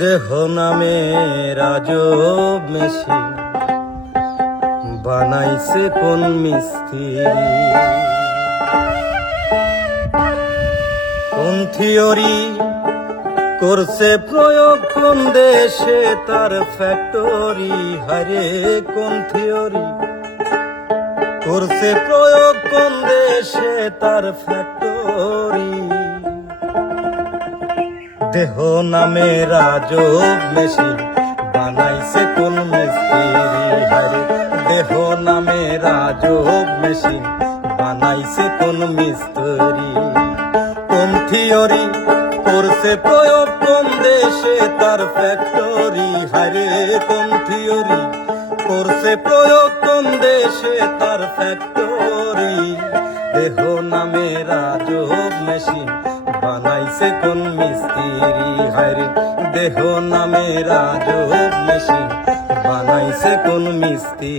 দেহ নামের আজব মেশিন বানাইছে কোন মিস্ত্রি, কোন থিওরি করছে প্রয়োগ, কোন দেশে তার ফ্যাক্টরি। হারে কোন থিওরি করছে প্রয়োগ, কোন দেশে তার ফ্যাক্টরি। দেহ নামের আজব মেশিন বানাইছে কোন মিস্ত্রি। হারে দেহ নামের আজব মেশিন বানাইছে কোন মিস্ত্রি, কোন থিওরি করছে প্রয়োগ, কোন দেশে তার ফ্যাক্টরি। হারে কোন থিওরি করছে প্রয়োগ, কোন দেশে তার ফ্যাক্টরি। দেহ নামের আজব মেশিন বানাইছে কোন মিস্ত্রি। হারে দেহ নামের আজব মেশিন বানাইছে কোন মিস্ত্রি।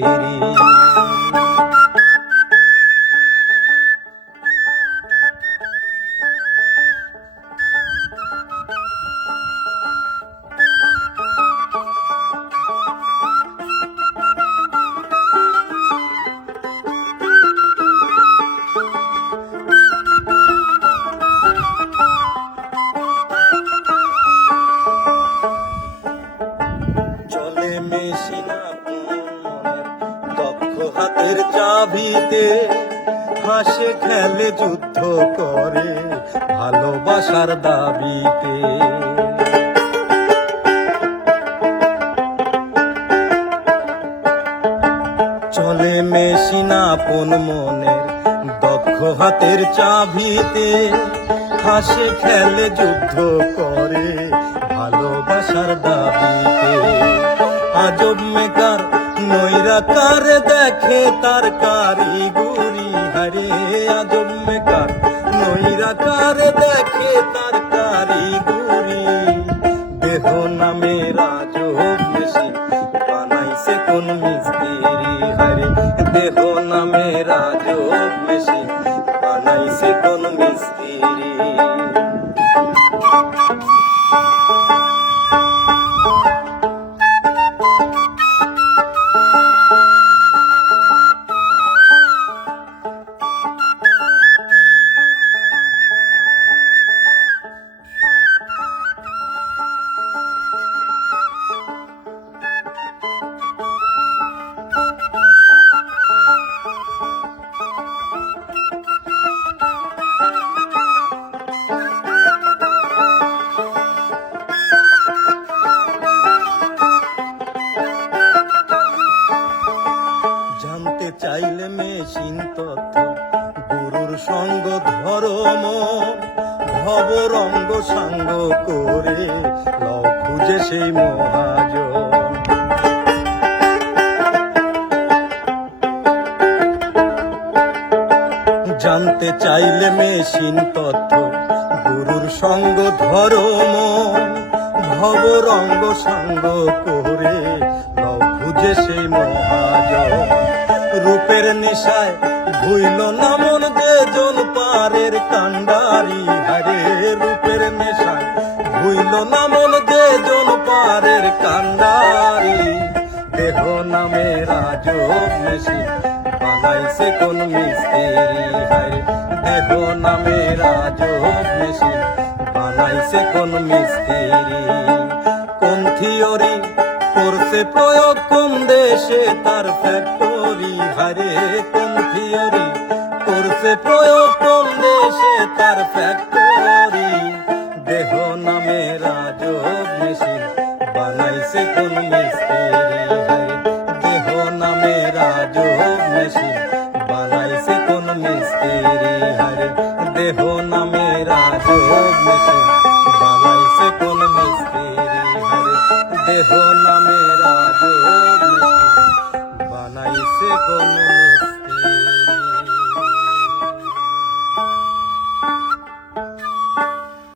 দক্ষ হাতের চাবিতে হাসে খেলে যুদ্ধ করে ভালোবাসার দাবিতে। চলে মেশিন আপন মনের দক্ষ হাতের চাবিতে হাসে খেলে যুদ্ধ করে ভালোবাসার দাবিতে। আজব মেকার নৈরাকার দেখে তার কারিগরি। হারে আজব মেকার নৈরাকার দেখে তার কারিগরি। দেহ নামের আজব মেশিন বানাইছে কোন মিস্ত্রি। হারে দেহ নামের আজব মেশিন বানাইছে কোন মিস্ত্রি। জানতে চাইলে মেশিন তথ্য গুরুর সঙ্গ ধর্ম ভবরঙ্গ সাঙ্গ করে লও খুঁজে সেই মহাজন। জানতে চাইলে মেশিন তথ্য গুরুর সঙ্গ ধর্ম ভবরঙ্গ সাঙ্গ করে লও খুঁজে সেই মহাজন। রূপের নেশায় ভুইল না মন যে জন পারের কান্ডারি। হারে রূপের নেশায় ভুইল না মন যে জন পারের কান্ডারি। দেহ নামের আজব মেশিন বানাইছে কোন মিস্ত্রি। হারে দেহ নামের আজব মেশিন বানাইছে কোন মিস্ত্রি, কোন থিওরি করছে প্রয়োগ, কোন দেশে তার ফ্যাক্টরি। হারে কোন থিওরি করছে প্রয়োগ, কোন দেশে তার ফ্যাক্টরি। দেহ নামের আজব মেশিন বানাইছে কোন মিস্ত্রি। হারে দেহ নামের আজব মেশিন বানাইছে কোন মিস্ত্রি। হারে দেহ নামের খুব মিশি